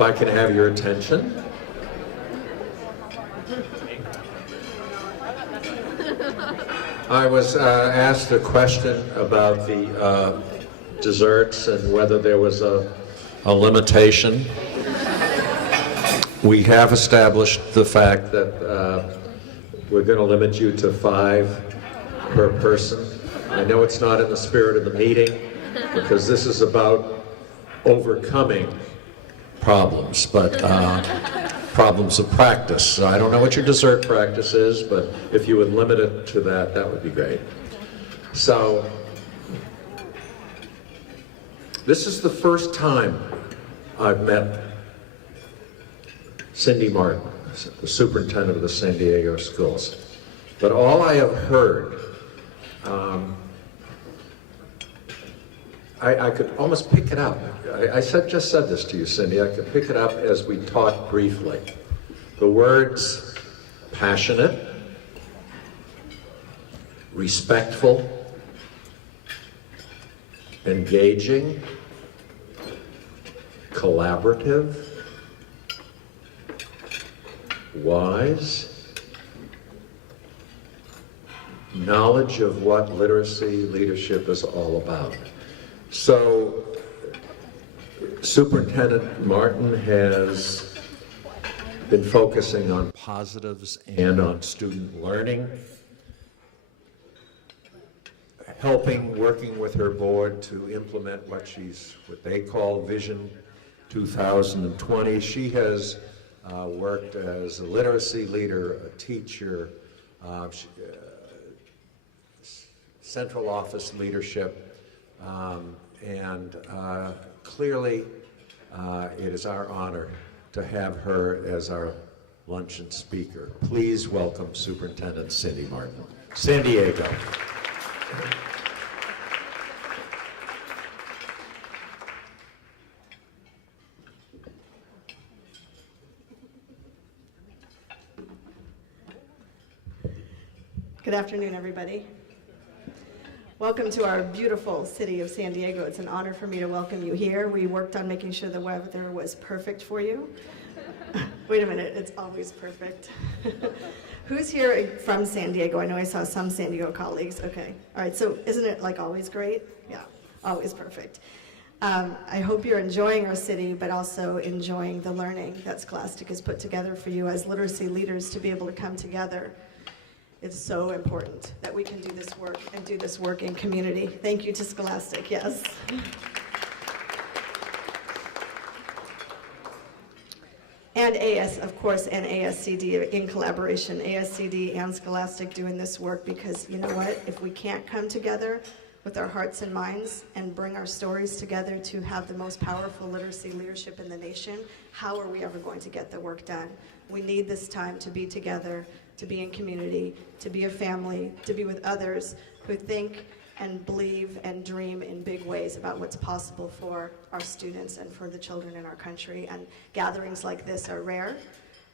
If I can have your attention. I was asked a question about the desserts and whether there was a limitation. We have established the fact that we're going to limit you to 5 per person. I know it's not in the spirit of the meeting because this is about overcoming problems, but problems of practice. So I don't know what your dessert practice is, but if you would limit it to that, that would be great. So this is the first time I've met Cindy Martin, the superintendent of the San Diego schools. But all I have heard, I could almost pick it up. I just said this to you, Cindy. I could pick it up as we talked briefly. The words passionate, respectful, engaging, collaborative, wise, knowledge of what literacy leadership is all about. So Superintendent Martin has been focusing on positives and on student learning, working with her board to implement what they call Vision 2020. She has worked as a literacy leader, a teacher, central office leadership, and clearly it is our honor to have her as our luncheon speaker. Please welcome Superintendent Cindy Martin. San Diego. Good afternoon, everybody. Welcome to our beautiful city of San Diego. It's an honor for me to welcome you here. We worked on making sure the weather was perfect for you. Wait a minute, it's always perfect. Who's here from San Diego? I know I saw some San Diego colleagues. Okay, all right, so isn't it like always great? Yeah, always perfect. I hope you're enjoying our city, but also enjoying the learning that Scholastic has put together for you as literacy leaders to be able to come together. It's so important that we can do this work and do this work in community. Thank you to Scholastic, yes. And of course, and ASCD in collaboration, ASCD and Scholastic doing this work, because you know what? If we can't come together with our hearts and minds and bring our stories together to have the most powerful literacy leadership in the nation, how are we ever going to get the work done? We need this time to be together, to be in community, to be a family, to be with others who think and believe and dream in big ways about what's possible for our students and for the children in our country. And gatherings like this are rare,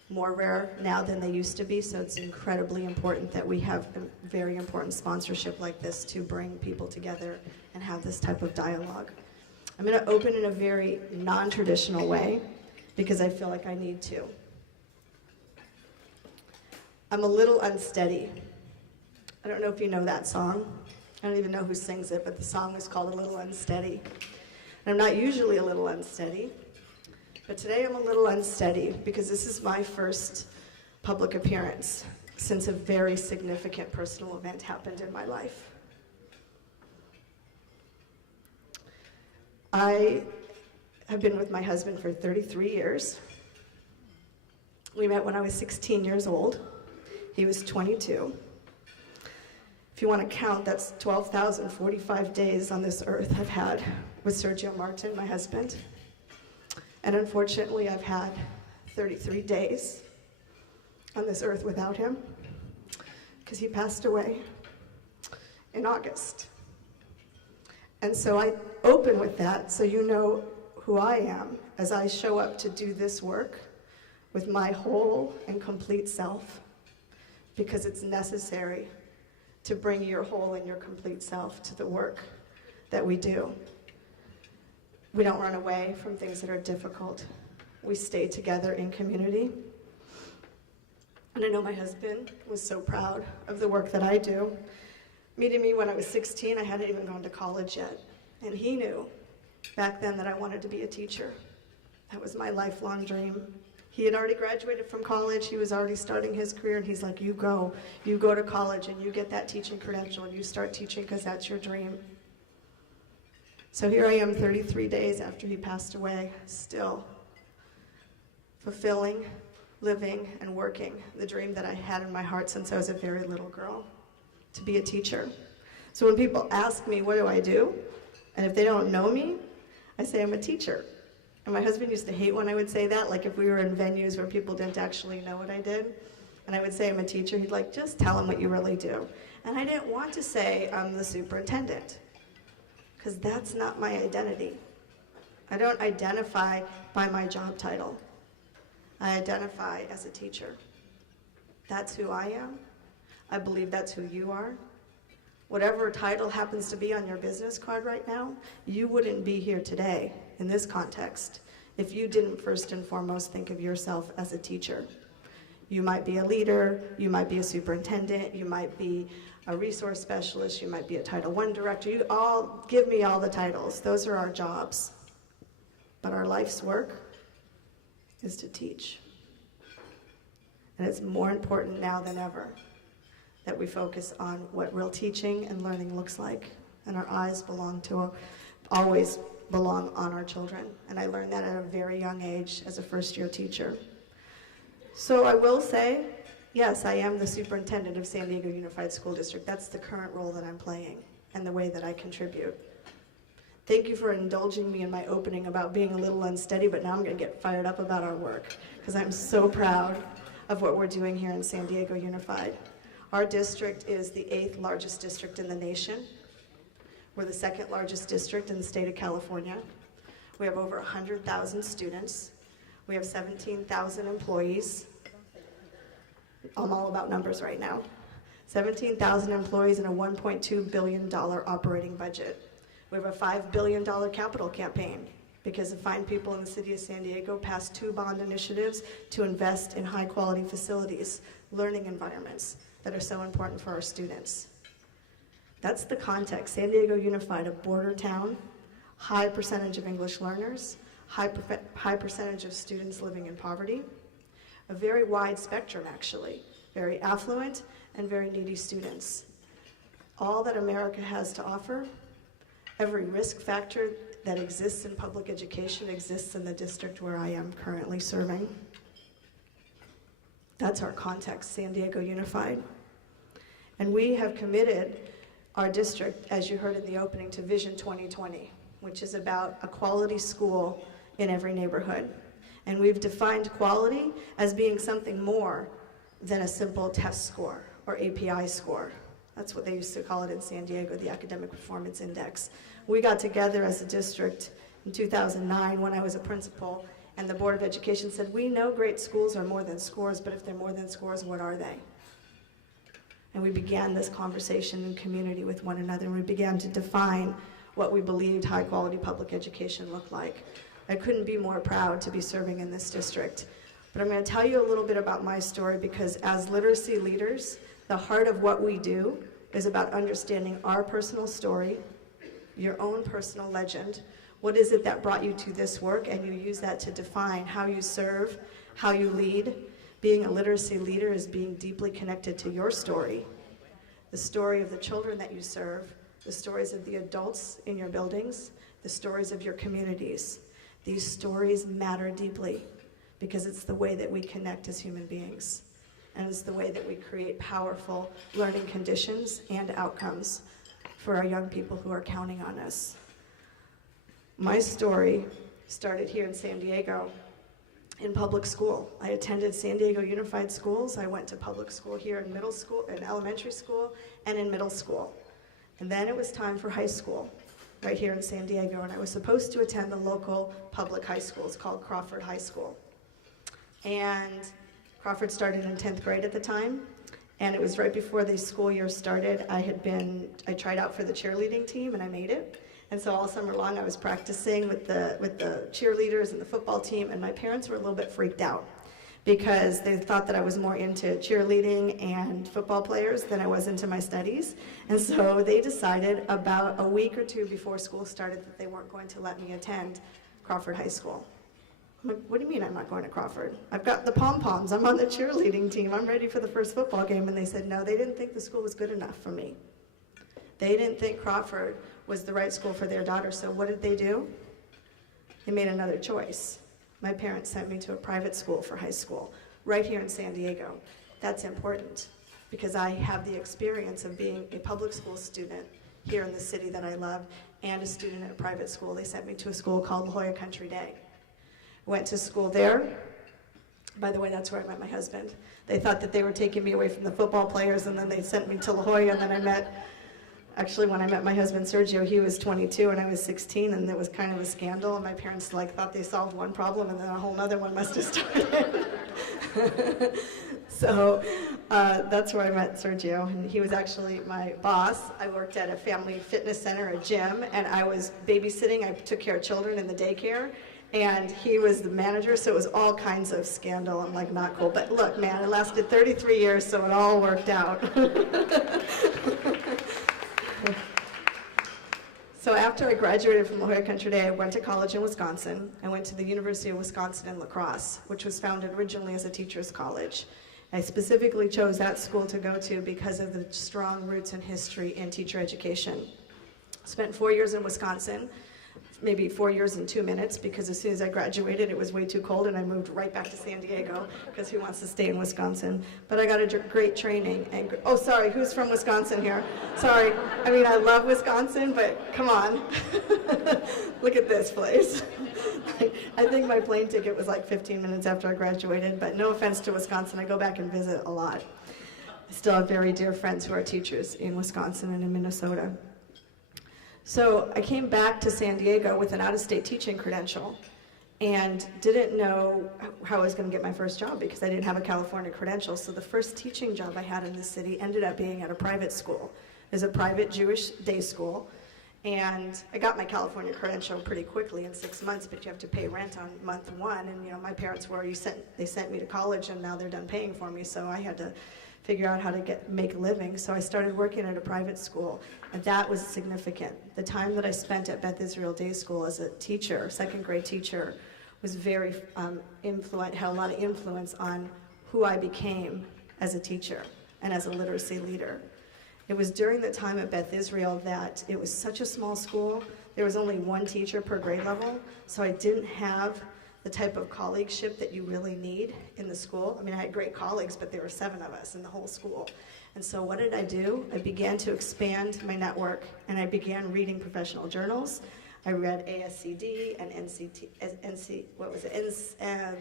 more rare now than they used to be, so it's incredibly important that we have a very important sponsorship like this to bring people together and have this type of dialogue. I'm going to open in a very non-traditional way because I feel like I need to. I'm a little unsteady. I don't know if you know that song. I don't even know who sings it, but the song is called A Little Unsteady. And I'm not usually a little unsteady, but today I'm a little unsteady because this is my first public appearance since a very significant personal event happened in my life. I have been with my husband for 33 years. We met when I was 16 years old. He was 22. If you want to count, that's 12,045 days on this earth I've had with Sergio Martin, my husband. And unfortunately, I've had 33 days on this earth without him because he passed away in August. And so I open with that so you know who I am as I show up to do this work with my whole and complete self, because it's necessary to bring your whole and your complete self to the work that we do. We don't run away from things that are difficult. We stay together in community. And I know my husband was so proud of the work that I do. Meeting me when I was 16, I hadn't even gone to college yet. And he knew back then that I wanted to be a teacher. That was my lifelong dream. He had already graduated from college. He was already starting his career, and he's like, you go to college and you get that teaching credential and you start teaching because that's your dream. So here I am 33 days after he passed away, still fulfilling, living, and working the dream that I had in my heart since I was a very little girl, to be a teacher. So when people ask me, what do I do? And if they don't know me, I say I'm a teacher. And my husband used to hate when I would say that, like if we were in venues where people didn't actually know what I did. And I would say I'm a teacher, he'd like, just tell them what you really do. And I didn't want to say I'm the superintendent, because that's not my identity. I don't identify by my job title. I identify as a teacher. That's who I am. I believe that's who you are. Whatever title happens to be on your business card right now, you wouldn't be here today in this context if you didn't first and foremost think of yourself as a teacher. You might be a leader, you might be a superintendent, you might be a resource specialist, you might be a Title I director. You all give me all the titles. Those are our jobs. But our life's work is to teach. And it's more important now than ever that we focus on what real teaching and learning looks like. And our eyes always belong on our children. And I learned that at a very young age as a first-year teacher. So I will say, yes, I am the superintendent of San Diego Unified School District. That's the current role that I'm playing and the way that I contribute. Thank you for indulging me in my opening about being a little unsteady, but now I'm going to get fired up about our work because I'm so proud of what we're doing here in San Diego Unified. Our district is the 8th largest district in the nation. We're the 2nd largest district in the state of California. We have over 100,000 students. We have 17,000 employees. I'm all about numbers right now. 17,000 employees and a $1.2 billion operating budget. We have a $5 billion capital campaign because the fine people in the city of San Diego passed 2 bond initiatives to invest in high-quality facilities, learning environments that are so important for our students. That's the context. San Diego Unified, a border town, high percentage of English learners, high percentage of students living in poverty, a very wide spectrum actually, very affluent and very needy students. All that America has to offer, every risk factor that exists in public education exists in the district where I am currently serving. That's our context, San Diego Unified. And we have committed our district, as you heard in the opening, to Vision 2020, which is about a quality school in every neighborhood. And we've defined quality as being something more than a simple test score or API score. That's what they used to call it in San Diego, the Academic Performance Index. We got together as a district in 2009 when I was a principal, and the Board of Education said, we know great schools are more than scores, but if they're more than scores, what are they? And we began this conversation in community with one another, and we began to define what we believed high-quality public education looked like. I couldn't be more proud to be serving in this district. But I'm going to tell you a little bit about my story because as literacy leaders, the heart of what we do is about understanding our personal story, your own personal legend. What is it that brought you to this work? And you use that to define how you serve, how you lead. Being a literacy leader is being deeply connected to your story, the story of the children that you serve, the stories of the adults in your buildings, the stories of your communities. These stories matter deeply because it's the way that we connect as human beings. And it's the way that we create powerful learning conditions and outcomes for our young people who are counting on us. My story started here in San Diego in public school. I attended San Diego Unified Schools. I went to public school here in middle school, in elementary school, and in middle school. And then it was time for high school right here in San Diego, and I was supposed to attend the local public high school. It's called Crawford High School. And Crawford started in 10th grade at the time, and it was right before the school year started. I tried out for the cheerleading team, and I made it. And so all summer long I was practicing with the cheerleaders and the football team, and my parents were a little bit freaked out because they thought that I was more into cheerleading and football players than I was into my studies. And so they decided about a week or two before school started that they weren't going to let me attend Crawford High School. I'm like, what do you mean I'm not going to Crawford? I've got the pom-poms, I'm on the cheerleading team, I'm ready for the first football game. And they said, no, they didn't think the school was good enough for me. They didn't think Crawford was the right school for their daughter, so what did they do? They made another choice. My parents sent me to a private school for high school, right here in San Diego. That's important, because I have the experience of being a public school student here in the city that I love, and a student at a private school. They sent me to a school called La Jolla Country Day. Went to school there. By the way, that's where I met my husband. They thought that they were taking me away from the football players, and then they sent me to La Jolla, and then actually, when I met my husband, Sergio, he was 22 and I was 16, and it was kind of a scandal, and my parents thought they solved one problem, and then a whole other one must have started. So that's where I met Sergio, and he was actually my boss. I worked at a family fitness center, a gym, and I was babysitting. I took care of children in the daycare, and he was the manager, so it was all kinds of scandal. I'm like, not cool. But look, man, it lasted 33 years, so it all worked out. So after I graduated from La Jolla Country Day, I went to college in Wisconsin. I went to the University of Wisconsin in La Crosse, which was founded originally as a teacher's college. I specifically chose that school to go to because of the strong roots and history in teacher education. Spent 4 years in Wisconsin, maybe 4 years and 2 minutes, because as soon as I graduated, it was way too cold, and I moved right back to San Diego, because who wants to stay in Wisconsin? But I got a great training. And oh, sorry, who's from Wisconsin here? Sorry. I mean, I love Wisconsin, but come on. Look at this place. I think my plane ticket was like 15 minutes after I graduated, but no offense to Wisconsin, I go back and visit a lot. I still have very dear friends who are teachers in Wisconsin and in Minnesota. So I came back to San Diego with an out-of-state teaching credential and didn't know how I was going to get my first job because I didn't have a California credential. So the first teaching job I had in the city ended up being at a private school. It was a private Jewish day school. And I got my California credential pretty quickly in 6 months, but you have to pay rent on month one. And my parents they sent me to college, and now they're done paying for me. So I had to figure out how to make a living. So I started working at a private school, and that was significant. The time that I spent at Beth Israel Day School as a teacher, second grade teacher, was very had a lot of influence on who I became as a teacher and as a literacy leader. It was during the time at Beth Israel that it was such a small school. There was only one teacher per grade level, so I didn't have the type of colleagueship that you really need in the school. I mean, I had great colleagues, but there were 7 of us in the whole school. And so what did I do? I began to expand my network, and I began reading professional journals. I read ASCD and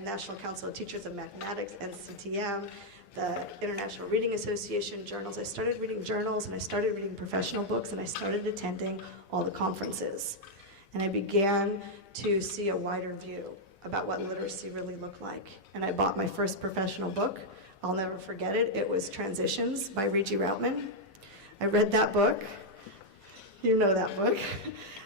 National Council of Teachers of Mathematics, NCTM, the International Reading Association journals. I started reading journals, and I started reading professional books, and I started attending all the conferences. And I began to see a wider view about what literacy really looked like. And I bought my first professional book. I'll never forget it. It was Transitions by Regie Routman. I read that book. You know that book.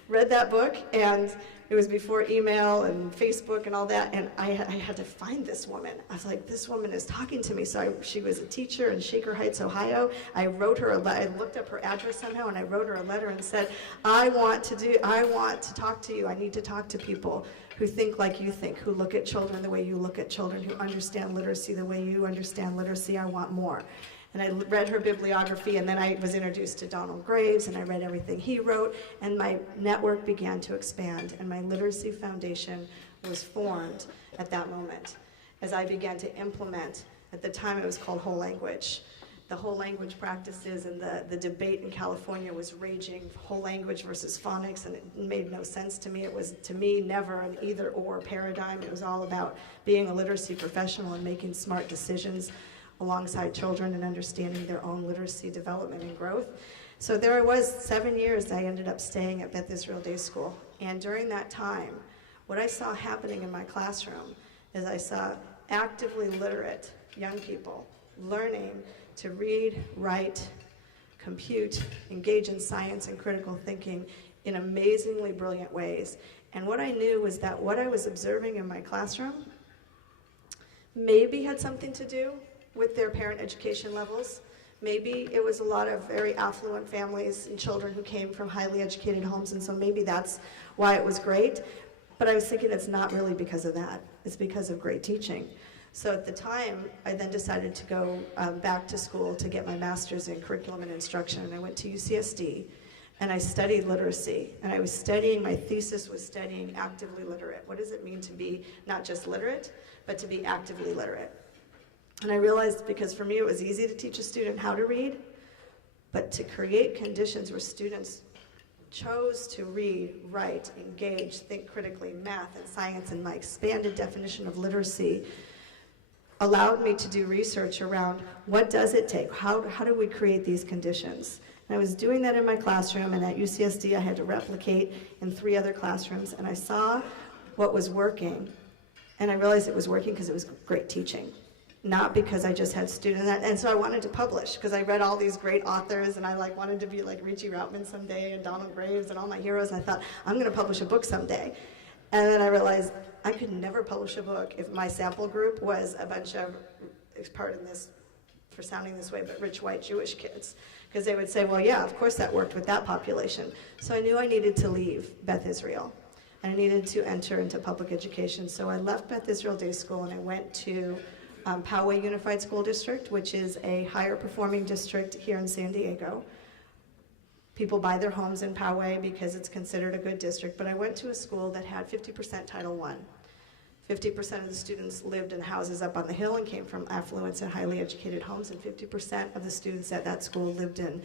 Read that book, and it was before email and Facebook and all that, and I had to find this woman. I was like, this woman is talking to me. So she was a teacher in Shaker Heights, Ohio. I wrote her I looked up her address somehow, and I wrote her a letter and said, I want to talk to you. I need to talk to people who think like you think, who look at children the way you look at children, who understand literacy the way you understand literacy. I want more. And I read her bibliography, and then I was introduced to Donald Graves, and I read everything he wrote, and my network began to expand, and my literacy foundation was formed at that moment as I began to implement. At the time, it was called Whole Language. The whole language practices and the debate in California was raging, whole language versus phonics, and it made no sense to me. It was, to me, never an either-or paradigm. It was all about being a literacy professional and making smart decisions alongside children and understanding their own literacy development and growth. So there I was, 7 years I ended up staying at Beth Israel Day School. And during that time, what I saw happening in my classroom is I saw actively literate young people learning to read, write, compute, engage in science and critical thinking in amazingly brilliant ways. And what I knew was that what I was observing in my classroom maybe had something to do with their parent education levels. Maybe it was a lot of very affluent families and children who came from highly educated homes, and so maybe that's why it was great. But I was thinking it's not really because of that. It's because of great teaching. So at the time, I then decided to go back to school to get my master's in curriculum and instruction, and I went to UCSD, and I studied literacy. And I was studying, my thesis was studying actively literate. What does it mean to be not just literate, but to be actively literate? And I realized, because for me it was easy to teach a student how to read, but to create conditions where students chose to read, write, engage, think critically, math and science, and my expanded definition of literacy allowed me to do research around what does it take, how do we create these conditions. And I was doing that in my classroom, and at UCSD I had to replicate in 3 other classrooms, and I saw what was working, and I realized it was working because it was great teaching. Not because I just had students, and so I wanted to publish because I read all these great authors, and I wanted to be like Richie Routman someday and Donald Graves and all my heroes, and I thought, I'm going to publish a book someday. And then I realized I could never publish a book if my sample group was a bunch of, pardon this for sounding this way, but rich white Jewish kids. Because they would say, well, yeah, of course that worked with that population. So I knew I needed to leave Beth Israel, and I needed to enter into public education. So I left Beth Israel Day School, and I went to Poway Unified School District, which is a higher performing district here in San Diego. People buy their homes in Poway because it's considered a good district, but I went to a school that had 50% Title I. 50% of the students lived in houses up on the hill and came from affluent and highly educated homes, and 50% of the students at that school lived in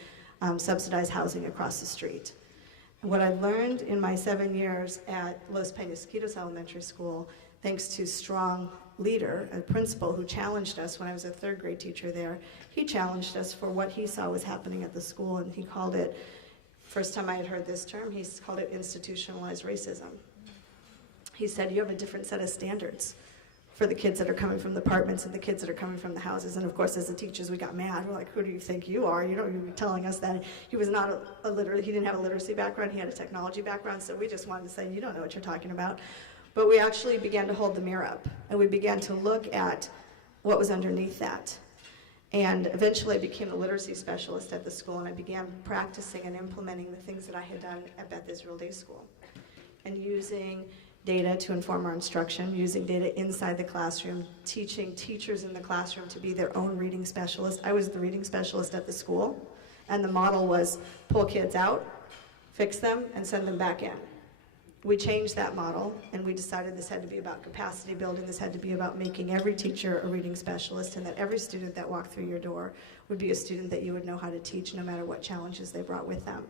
subsidized housing across the street. And what I learned in my 7 years at Los Penasquitos Elementary School, thanks to strong leader, a principal who challenged us when I was a 3rd grade teacher there. He challenged us for what he saw was happening at the school, and he called it, first time I had heard this term, he called it institutionalized racism. He said, you have a different set of standards for the kids that are coming from the apartments and the kids that are coming from the houses. And of course, as the teachers, we got mad. We're like, who do you think you are? You know, you're telling us that. He was not he didn't have a literacy background, he had a technology background, so we just wanted to say, you don't know what you're talking about. But we actually began to hold the mirror up, and we began to look at what was underneath that. And eventually I became a literacy specialist at the school, and I began practicing and implementing the things that I had done at Beth Israel Day School. And using data to inform our instruction, using data inside the classroom, teaching teachers in the classroom to be their own reading specialist. I was the reading specialist at the school, and the model was pull kids out, fix them, and send them back in. We changed that model, and we decided this had to be about capacity building, this had to be about making every teacher a reading specialist, and that every student that walked through your door would be a student that you would know how to teach no matter what challenges they brought with them.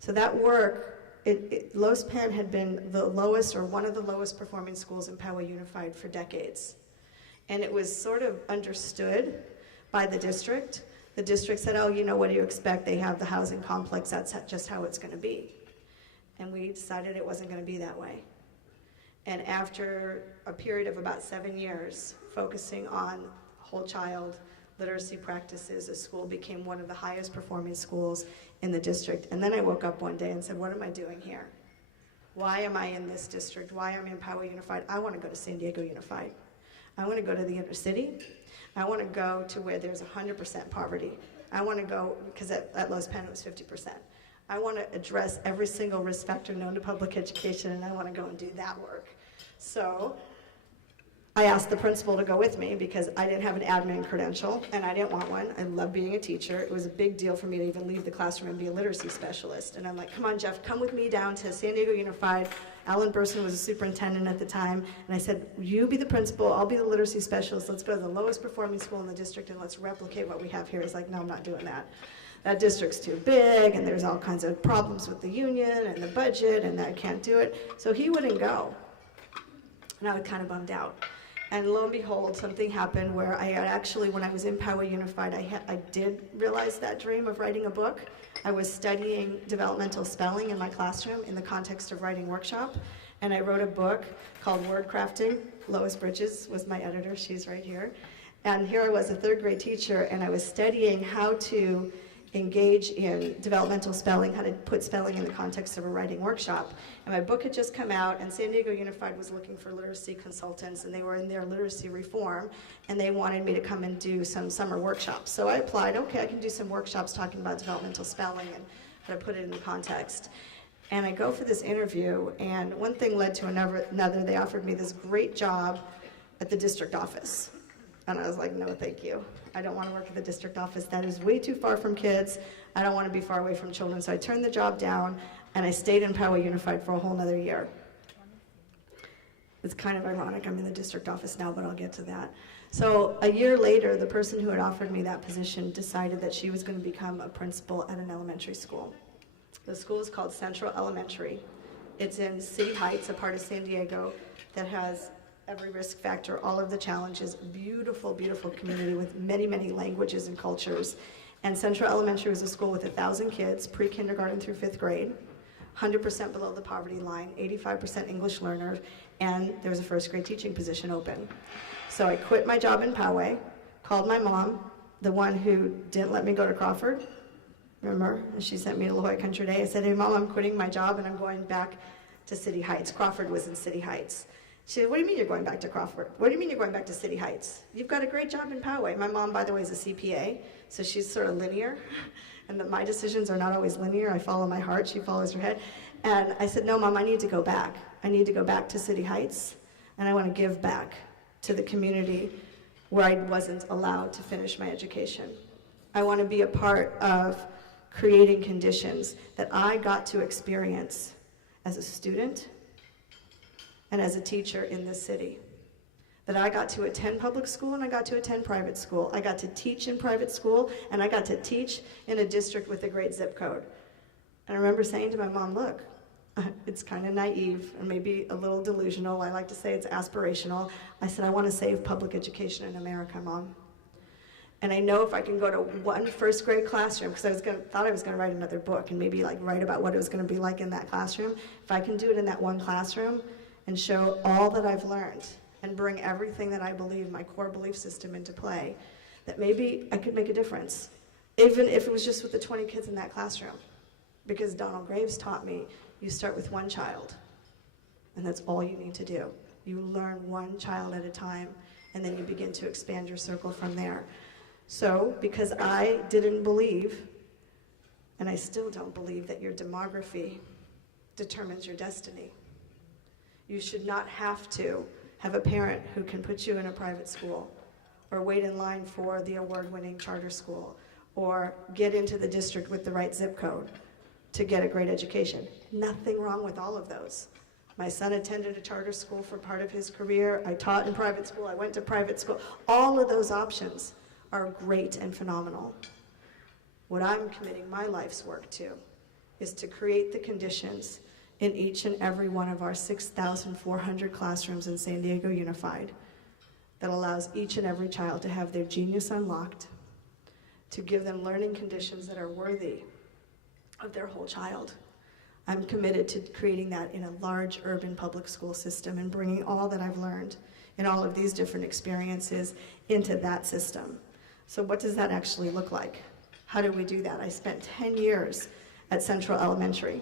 So that work, Los Penn had been the lowest, or one of the lowest performing schools in Poway Unified for decades. And it was sort of understood by the district. The district said, oh, you know, what do you expect? They have the housing complex, that's just how it's going to be. And we decided it wasn't going to be that way. And after a period of about 7 years, focusing on whole child literacy practices, the school became one of the highest performing schools in the district. And then I woke up one day and said, what am I doing here? Why am I in this district? Why am I in Poway Unified? I want to go to San Diego Unified. I want to go to the inner city. I want to go to where there's 100% poverty. I want to go, because at Los Penn it was 50%. I want to address every single risk factor known to public education, and I want to go and do that work. So I asked the principal to go with me because I didn't have an admin credential, and I didn't want one. I love being a teacher. It was a big deal for me to even leave the classroom and be a literacy specialist. And I'm like, come on, Jeff, come with me down to San Diego Unified. Alan Burson was a superintendent at the time, and I said, you be the principal, I'll be the literacy specialist. Let's go to the lowest performing school in the district, and let's replicate what we have here. He's like, no, I'm not doing that. That district's too big, and there's all kinds of problems with the union and the budget, and I can't do it. So he wouldn't go, and I was kind of bummed out. And lo and behold, something happened where I had actually, when I was in Poway Unified, I did realize that dream of writing a book. I was studying developmental spelling in my classroom in the context of writing workshop, and I wrote a book called Word Crafting. Lois Bridges was my editor, she's right here. And here I was, a 3rd grade teacher, and I was studying how to engage in developmental spelling, how to put spelling in the context of a writing workshop. And my book had just come out, and San Diego Unified was looking for literacy consultants, and they were in their literacy reform, and they wanted me to come and do some summer workshops. So I applied, okay, I can do some workshops talking about developmental spelling and how to put it in the context. And I go for this interview, and one thing led to another. They offered me this great job at the district office. And I was like, no, thank you. I don't want to work at the district office. That is way too far from kids. I don't want to be far away from children. So I turned the job down, and I stayed in Poway Unified for a whole nother year. It's kind of ironic. I'm in the district office now, but I'll get to that. So a year later, the person who had offered me that position decided that she was going to become a principal at an elementary school. The school is called Central Elementary. It's in City Heights, a part of San Diego that has every risk factor, all of the challenges, beautiful, beautiful community with many, many languages and cultures. And Central Elementary was a school with 1,000 kids, pre-kindergarten through 5th grade, 100% below the poverty line, 85% English learners, and there was a first grade teaching position open. So I quit my job in Poway, called my mom, the one who didn't let me go to Crawford, remember? And she sent me to La Jolla Country Day. I said, hey, Mom, I'm quitting my job and I'm going back to City Heights. Crawford was in City Heights. She said, what do you mean you're going back to Crawford? What do you mean you're going back to City Heights? You've got a great job in Poway. My mom, by the way, is a CPA, so she's sort of linear, and my decisions are not always linear. I follow my heart, she follows her head. And I said, no, Mom, I need to go back. I need to go back to City Heights, and I want to give back to the community where I wasn't allowed to finish my education. I want to be a part of creating conditions that I got to experience as a student and as a teacher in this city. That I got to attend public school and I got to attend private school. I got to teach in private school and I got to teach in a district with a great zip code. And I remember saying to my mom, look, it's kind of naive and maybe a little delusional. I like to say it's aspirational. I said, I want to save public education in America, Mom. And I know if I can go to one first grade classroom, because thought I was going to write another book and maybe like write about what it was going to be like in that classroom. If I can do it in that one classroom and show all that I've learned and bring everything that I believe, my core belief system, into play, that maybe I could make a difference, even if it was just with the 20 kids in that classroom. Because Donald Graves taught me, you start with one child, and that's all you need to do. You learn one child at a time, and then you begin to expand your circle from there. So, because I didn't believe, and I still don't believe, that your demography determines your destiny. You should not have to have a parent who can put you in a private school, or wait in line for the award-winning charter school, or get into the district with the right zip code to get a great education. Nothing wrong with all of those. My son attended a charter school for part of his career. I taught in private school. I went to private school. All of those options are great and phenomenal. What I'm committing my life's work to is to create the conditions in each and every one of our 6,400 classrooms in San Diego Unified that allows each and every child to have their genius unlocked, to give them learning conditions that are worthy of their whole child. I'm committed to creating that in a large urban public school system and bringing all that I've learned in all of these different experiences into that system. So what does that actually look like? How do we do that? I spent 10 years at Central Elementary.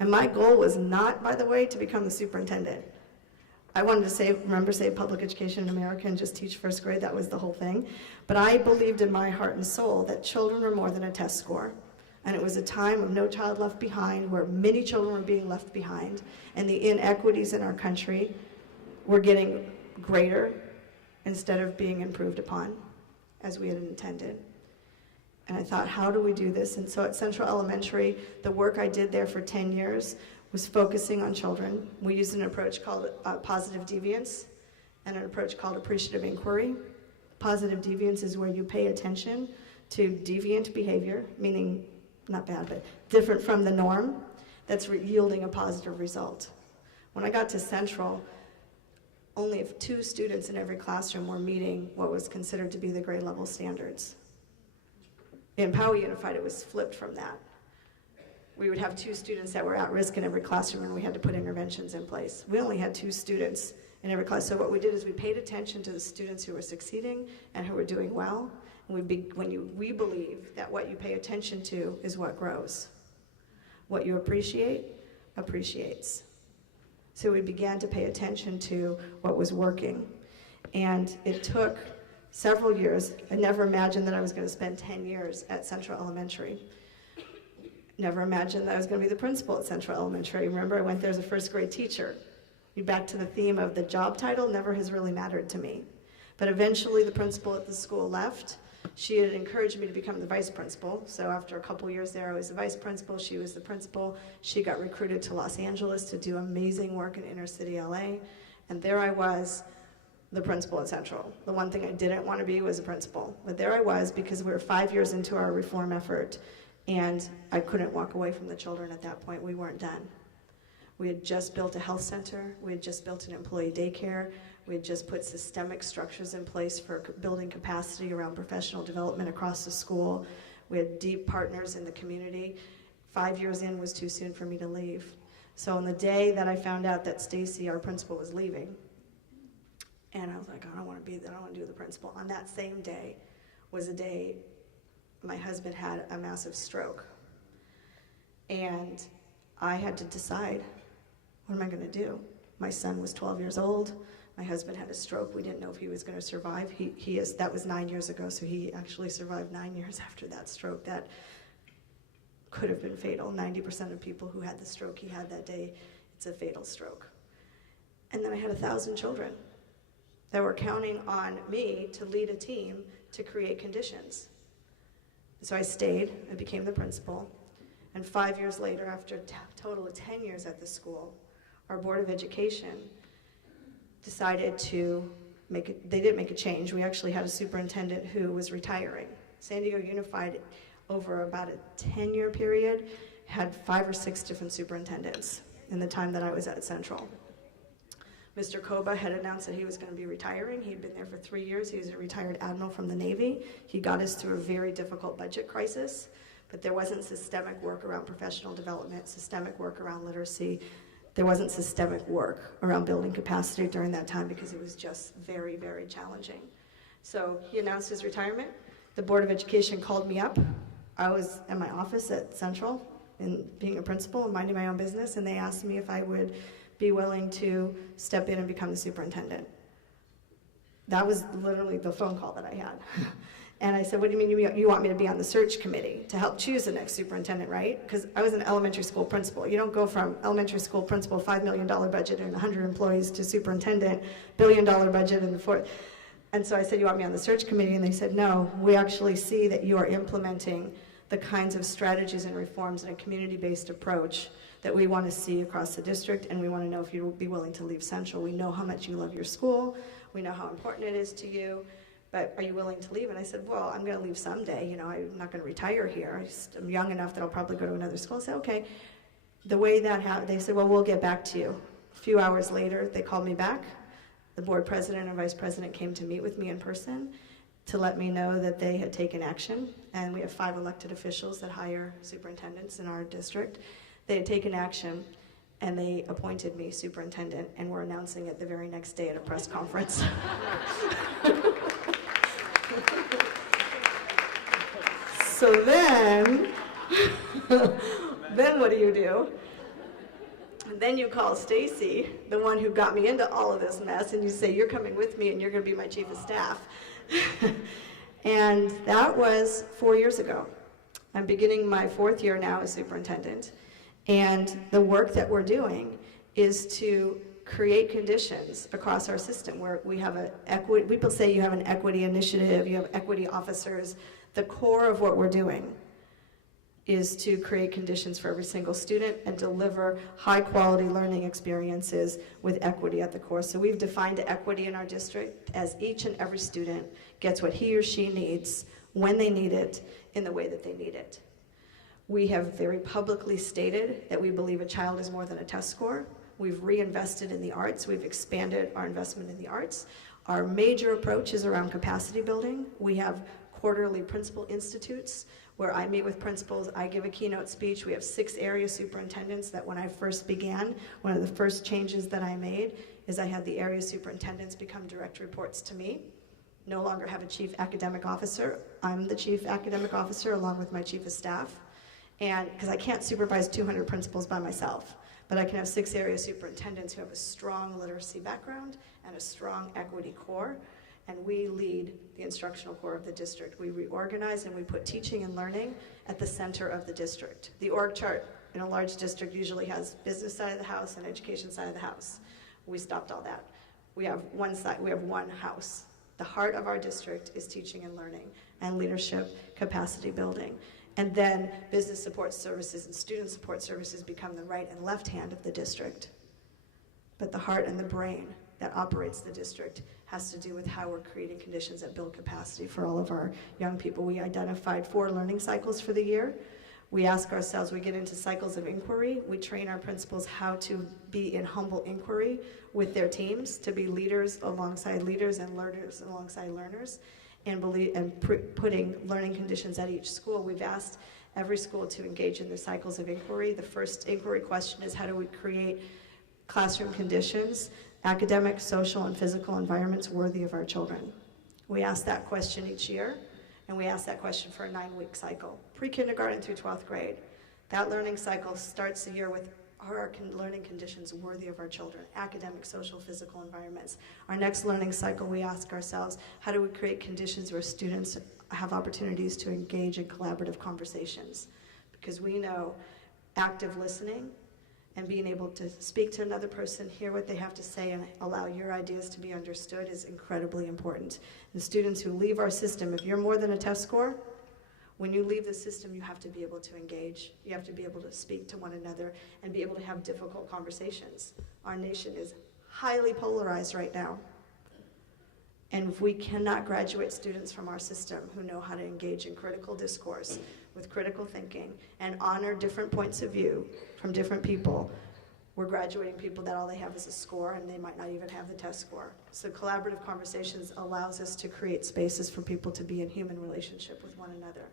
And my goal was not, by the way, to become the superintendent. I wanted to save public education in America and just teach first grade. That was the whole thing. But I believed in my heart and soul that children were more than a test score. And it was a time of no child left behind, where many children were being left behind, and the inequities in our country were getting greater instead of being improved upon, as we had intended. And I thought, how do we do this? And so at Central Elementary, the work I did there for 10 years was focusing on children. We used an approach called positive deviance and an approach called appreciative inquiry. Positive deviance is where you pay attention to deviant behavior, meaning not bad, but different from the norm, that's yielding a positive result. When I got to Central, only 2 students in every classroom were meeting what was considered to be the grade level standards. In Poway Unified, it was flipped from that. We would have 2 students that were at risk in every classroom, and we had to put interventions in place. We only had 2 students in every class. So what we did is we paid attention to the students who were succeeding and who were doing well, We believe that what you pay attention to is what grows. What you appreciate, appreciates. So we began to pay attention to what was working. And it took several years. I never imagined that I was going to spend 10 years at Central Elementary. Never imagined that I was going to be the principal at Central Elementary. Remember, I went there as a first grade teacher. Back to the theme of the job title never has really mattered to me. But eventually the principal at the school left. She had encouraged me to become the vice principal. So after a couple years there, I was the vice principal. She was the principal. She got recruited to Los Angeles to do amazing work in inner city LA. And there I was, the principal at Central. The one thing I didn't want to be was a principal. But there I was because we were 5 years into our reform effort. And I couldn't walk away from the children at that point. We weren't done. We had just built a health center. We had just built an employee daycare. We had just put systemic structures in place for building capacity around professional development across the school. We had deep partners in the community. 5 years in was too soon for me to leave. So on the day that I found out that Stacy, our principal, was leaving, and I was like, I don't want to be there, I don't want to do the principal. On that same day was a day my husband had a massive stroke. And I had to decide, what am I going to do? My son was 12 years old. My husband had a stroke. We didn't know if he was going to survive. That was 9 years ago, so he actually survived 9 years after that stroke. That could have been fatal. 90% of people who had the stroke he had that day, it's a fatal stroke. And then I had 1,000 children that were counting on me to lead a team to create conditions. So I stayed. I became the principal. And 5 years later, after a total of 10 years at the school, our Board of Education decided to they didn't make a change. We actually had a superintendent who was retiring. San Diego Unified, over about a 10-year period, had 5 or 6 different superintendents in the time that I was at Central. Mr. Koba had announced that he was going to be retiring. He'd been there for 3 years. He was a retired admiral from the Navy. He got us through a very difficult budget crisis, but there wasn't systemic work around professional development, systemic work around literacy. There wasn't systemic work around building capacity during that time because it was just very, very challenging. So he announced his retirement. The Board of Education called me up. I was in my office at Central, and being a principal and minding my own business, and they asked me if I would be willing to step in and become the superintendent. That was literally the phone call that I had. And I said, what do you mean you want me to be on the search committee to help choose the next superintendent, right? Because I was an elementary school principal. You don't go from elementary school principal, $5 million budget and 100 employees, to superintendent, $1 billion budget and the fourth. And so I said, you want me on the search committee? And they said, no, we actually see that you are implementing the kinds of strategies and reforms in a community-based approach that we want to see across the district, and we want to know if you will be willing to leave Central. We know how much you love your school. We know how important it is to you. But are you willing to leave? And I said, well, I'm going to leave someday. You know, I'm not going to retire here. I'm young enough that I'll probably go to another school. I said, okay. The way that happened, they said, well, we'll get back to you. A few hours later, they called me back. The board president and vice president came to meet with me in person to let me know that they had taken action. And we have 5 elected officials that hire superintendents in our district. They had taken action, and they appointed me superintendent, and we're announcing it the very next day at a press conference. So then what do? And then you call Stacy, the one who got me into all of this mess, and you say, you're coming with me and you're going to be my chief of staff. And that was 4 years ago. I'm beginning my 4th year now as superintendent. And the work that we're doing is to create conditions across our system where we have an equity, people say you have an equity initiative, you have equity officers. The core of what we're doing is to create conditions for every single student and deliver high quality learning experiences with equity at the core. So we've defined equity in our district as each and every student gets what he or she needs when they need it in the way that they need it. We have very publicly stated that we believe a child is more than a test score. We've reinvested in the arts. We've expanded our investment in the arts. Our major approach is around capacity building. We have quarterly principal institutes where I meet with principals, I give a keynote speech. We have 6 area superintendents that when I first began, one of the first changes that I made is I had the area superintendents become direct reports to me. no longer have a chief academic officer. I'm the chief academic officer along with my chief of staff. And because I can't supervise 200 principals by myself, but I can have 6 area superintendents who have a strong literacy background and a strong equity core, and we lead the instructional core of the district. We reorganize and we put teaching and learning at the center of the district. The org chart in a large district usually has business side of the house and education side of the house. We stopped all that. We have one side, we have one house. The heart of our district is teaching and learning and leadership capacity building. And then business support services and student support services become the right and left hand of the district. But the heart and the brain that operates the district has to do with how we're creating conditions that build capacity for all of our young people. We identified 4 learning cycles for the year. We ask ourselves, we get into cycles of inquiry. We train our principals how to be in humble inquiry with their teams, to be leaders alongside leaders and learners alongside learners, and putting learning conditions at each school. We've asked every school to engage in the cycles of inquiry. The first inquiry question is, how do we create classroom conditions, academic, social, and physical environments worthy of our children? We ask that question each year, and we ask that question for a 9-week cycle, pre-kindergarten through 12th grade. That learning cycle starts the year with, are our learning conditions worthy of our children? Academic, social, physical environments. Our next learning cycle, we ask ourselves, how do we create conditions where students have opportunities to engage in collaborative conversations? Because we know active listening and being able to speak to another person, hear what they have to say, and allow your ideas to be understood is incredibly important. And students who leave our system, if you're more than a test score, when you leave the system, you have to be able to engage. You have to be able to speak to one another and be able to have difficult conversations. Our nation is highly polarized right now. And if we cannot graduate students from our system who know how to engage in critical discourse with critical thinking and honor different points of view from different people, we're graduating people that all they have is a score and they might not even have the test score. So collaborative conversations allows us to create spaces for people to be in human relationship with one another.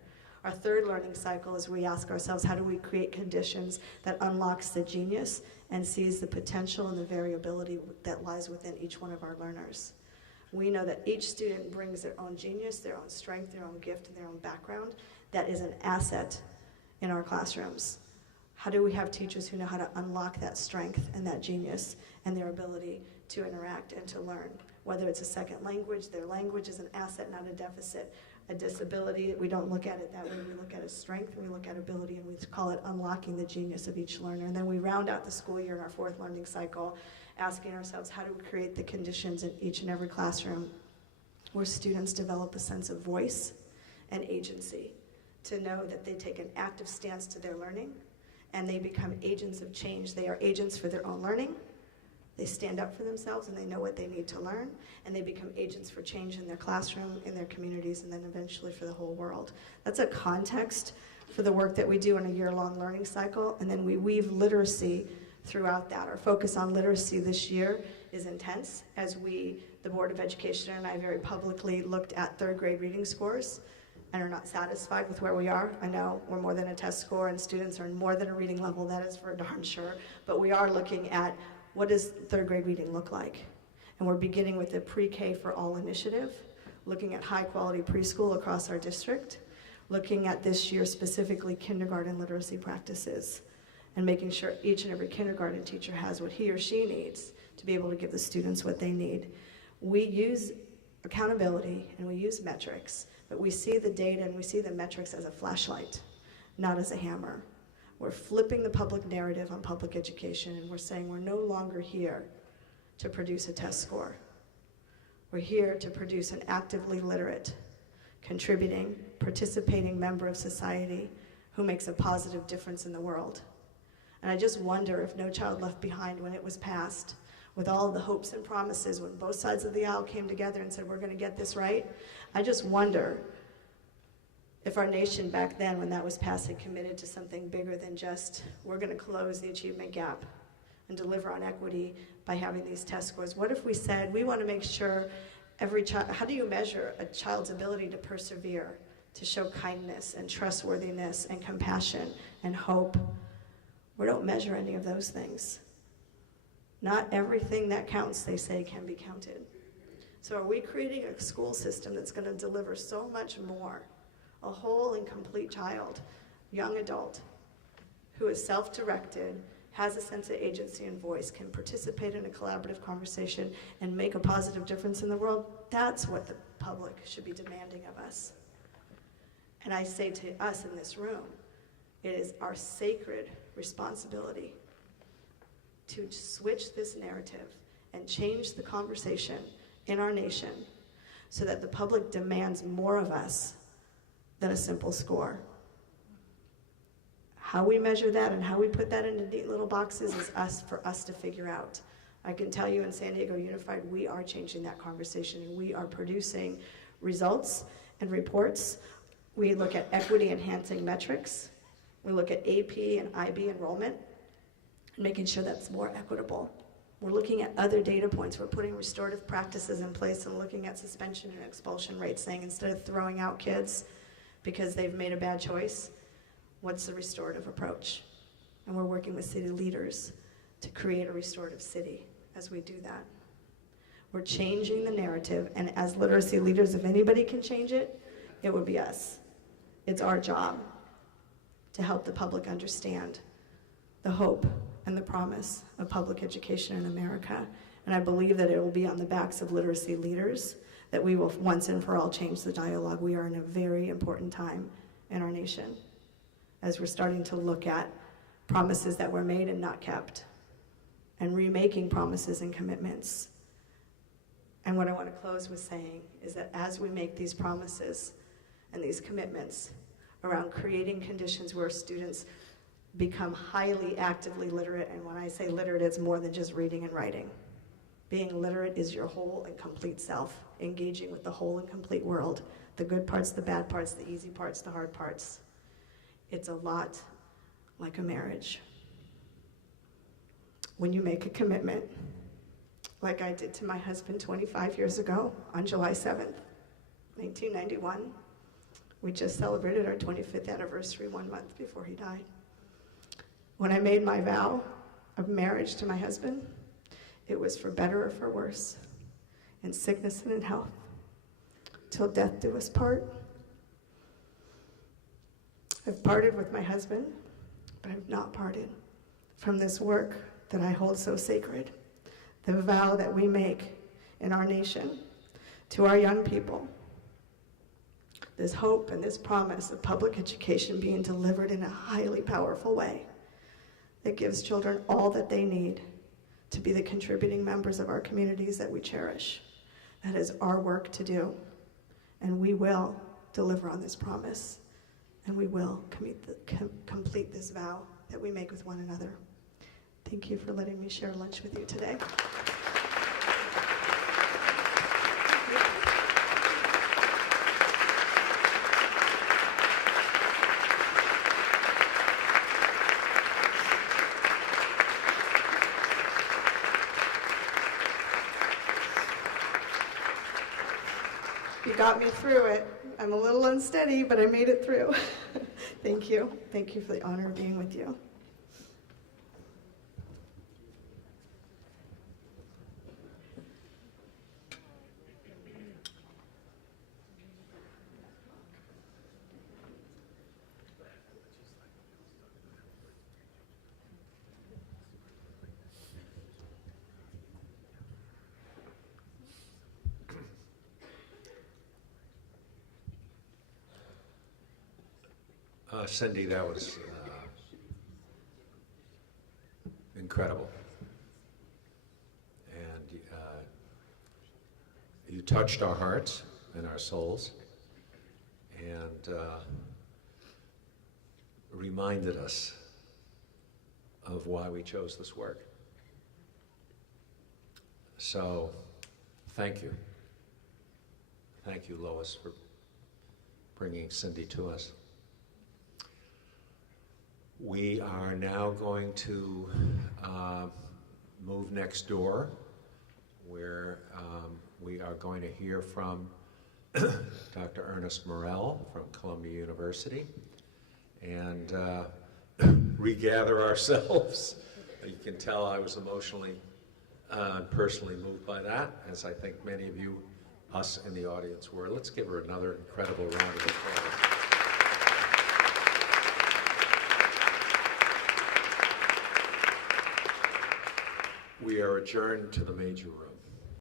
Our third learning cycle is we ask ourselves, how do we create conditions that unlocks the genius and sees the potential and the variability that lies within each one of our learners? We know that each student brings their own genius, their own strength, their own gift, and their own background that is an asset in our classrooms. How do we have teachers who know how to unlock that strength and that genius and their ability to interact and to learn? Whether it's a second language, their language is an asset, not a deficit. A disability, we don't look at it that way. We look at a strength, and we look at ability, and we call it unlocking the genius of each learner. And then we round out the school year in our 4th learning cycle, asking ourselves, how do we create the conditions in each and every classroom where students develop a sense of voice and agency, to know that they take an active stance to their learning, and they become agents of change. They are agents for their own learning. They stand up for themselves and they know what they need to learn, and they become agents for change in their classroom, in their communities, and then eventually for the whole world. That's a context for the work that we do in a year-long learning cycle, and then we weave literacy throughout that. Our focus on literacy this year is intense, as the Board of Education and I very publicly looked at 3rd grade reading scores and are not satisfied with where we are. I know we're more than a test score and students are more than a reading level, that is for darn sure, but we are looking at what does 3rd grade reading look like? And we're beginning with the Pre-K for All initiative, looking at high quality preschool across our district, looking at this year specifically kindergarten literacy practices, and making sure each and every kindergarten teacher has what he or she needs to be able to give the students what they need. We use accountability and we use metrics, but we see the data and we see the metrics as a flashlight, not as a hammer. We're flipping the public narrative on public education, and we're saying we're no longer here to produce a test score. We're here to produce an actively literate, contributing, participating member of society who makes a positive difference in the world. And I just wonder if No Child Left Behind, when it was passed, with all the hopes and promises, when both sides of the aisle came together and said, we're going to get this right, I just wonder if our nation back then, when that was passed, had committed to something bigger than just, we're going to close the achievement gap and deliver on equity by having these test scores. What if we said, we want to make sure every child, how do you measure a child's ability to persevere, to show kindness and trustworthiness and compassion and hope? We don't measure any of those things. Not everything that counts, they say, can be counted. So are we creating a school system that's going to deliver so much more? A whole and complete child, young adult, who is self-directed, has a sense of agency and voice, can participate in a collaborative conversation and make a positive difference in the world. That's what the public should be demanding of us. And I say to us in this room, it is our sacred responsibility to switch this narrative and change the conversation in our nation so that the public demands more of us than a simple score. How we measure that and how we put that into neat little boxes is for us to figure out. I can tell you in San Diego Unified, we are changing that conversation and we are producing results and reports. We look at equity enhancing metrics. We look at AP and IB enrollment and making sure that's more equitable. We're looking at other data points. We're putting restorative practices in place and looking at suspension and expulsion rates, saying instead of throwing out kids because they've made a bad choice, what's the restorative approach? And we're working with city leaders to create a restorative city as we do that. We're changing the narrative, and as literacy leaders, if anybody can change it, it would be us. It's our job to help the public understand the hope and the promise of public education in America. And I believe that it will be on the backs of literacy leaders that we will once and for all change the dialogue. We are in a very important time in our nation as we're starting to look at promises that were made and not kept, and remaking promises and commitments. And what I want to close with saying is that as we make these promises and these commitments around creating conditions where students become highly actively literate, and when I say literate, it's more than just reading and writing. Being literate is your whole and complete self, engaging with the whole and complete world, the good parts, the bad parts, the easy parts, the hard parts. It's a lot like a marriage. When you make a commitment, like I did to my husband 25 years ago on July 7th, 1991, we just celebrated our 25th anniversary 1 month before he died. When I made my vow of marriage to my husband, it was for better or for worse, in sickness and in health, till death do us part. I've parted with my husband, but I've not parted from this work that I hold so sacred, the vow that we make in our nation to our young people, this hope and this promise of public education being delivered in a highly powerful way that gives children all that they need to be the contributing members of our communities that we cherish. That is our work to do, and we will deliver on this promise. And we will complete this vow that we make with one another. Thank you for letting me share lunch with you today. You got me through it. I'm a little unsteady, but I made it through. Thank you. Thank you for the honor of being with you. Cindy, that was incredible. And you touched our hearts and our souls and reminded us of why we chose this work. So, thank you. Thank you, Lois, for bringing Cindy to us. We are now going to move next door, where we are going to hear from Dr. Ernest Morell from Columbia University, and regather ourselves. You can tell I was emotionally I'm personally moved by that, as I think many of you, us in the audience were. Let's give her another incredible round of applause. We are adjourned to the major room.